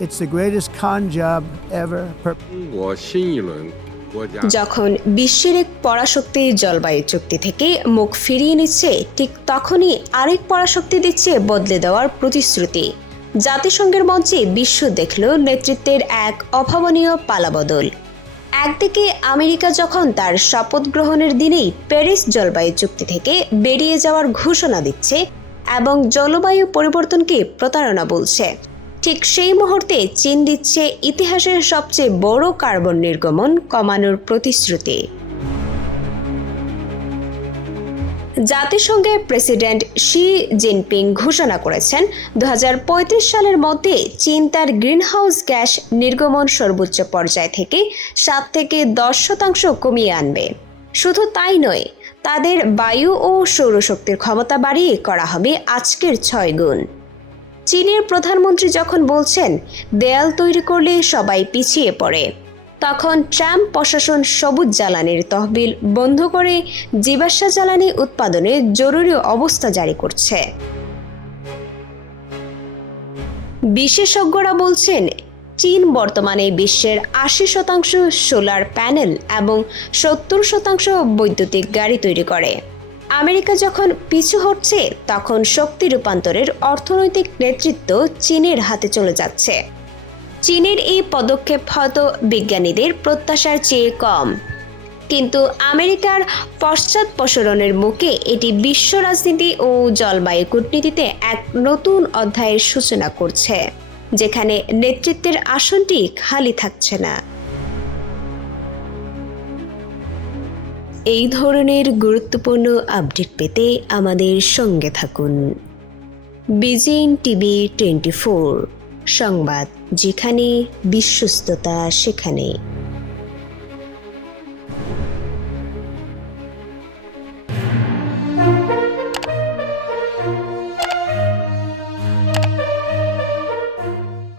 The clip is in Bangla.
It's the greatest con job ever. 中国新一轮国家 যখন বিশ্বের এক পরাশক্তি জলবায়ু চুক্তি থেকে মুখ ফিরিয়ে নিচ্ছে, ঠিক তখনই আরেক পরাশক্তি দিচ্ছে বদলে দেওয়ার প্রতিশ্রুতি। জাতিসংঘের মঞ্চে বিশ্ব দেখল নেতৃত্বের এক অভাবনীয় পালাবদল। একদিকে আমেরিকা যখন তার শপথ গ্রহণের দিনেই প্যারিস জলবায়ু চুক্তি থেকে বেরিয়ে যাওয়ার ঘোষণা দিচ্ছে এবং জলবায়ু পরিবর্তনকে প্রতারণা বলছে, ঠিক সেই মুহূর্তে চীন দিচ্ছে ইতিহাসের সবচেয়ে বড় কার্বন নির্গমন কমানোর প্রতিশ্রুতি। জাতিসংঘের প্রেসিডেন্ট শি জিনপিং ঘোষণা করেছেন 2035 সালের মধ্যে চীন তার গ্রিনহাউস গ্যাস নির্গমন সর্বোচ্চ পর্যায় থেকে 7 থেকে 10% কমিয়ে আনবে। শুধু তাই নয়, তাদের বায়ু ও সৌরশক্তির ক্ষমতা বাড়িয়ে করা হবে আজকের 6 গুণ। চীনের প্রধানমন্ত্রী যখন বলছেন দেয়াল তৈরি করলে সবাই পিছিয়ে পড়ে, তখন ট্রাম্প প্রশাসন সবুজ জ্বালানির তহবিল বন্ধ করে জীবাশ্ম জ্বালানি উৎপাদনে জরুরি অবস্থা জারি করছে। বিশেষজ্ঞরা বলছেন চীন বর্তমানে বিশ্বের 80% সোলার প্যানেল এবং 70% বৈদ্যুতিক গাড়ি তৈরি করে। আমেরিকা যখন পিছু হটছে, তখন শক্তি রূপান্তরের অর্থনৈতিক নেতৃত্ব চীনের হাতে চলে যাচ্ছে। চীনের এই পদক্ষেপ হয়তো বিজ্ঞানীদের প্রত্যাশার চেয়ে কম, কিন্তু আমেরিকার পশ্চাৎপসরণের মুখে এটি বিশ্ব রাজনীতি ও জলবায়ু কূটনীতিতে এক নতুন অধ্যায়ের সূচনা করছে, যেখানে নেতৃত্বের আসনটি খালি থাকছে না। এই ধরনের গুরুত্বপূর্ণ আপডেট পেতে আমাদের সঙ্গে থাকুন। বিজিএন টিভি 24 সংবাদ, যেখানে বিশ্বস্ততা সেখানে।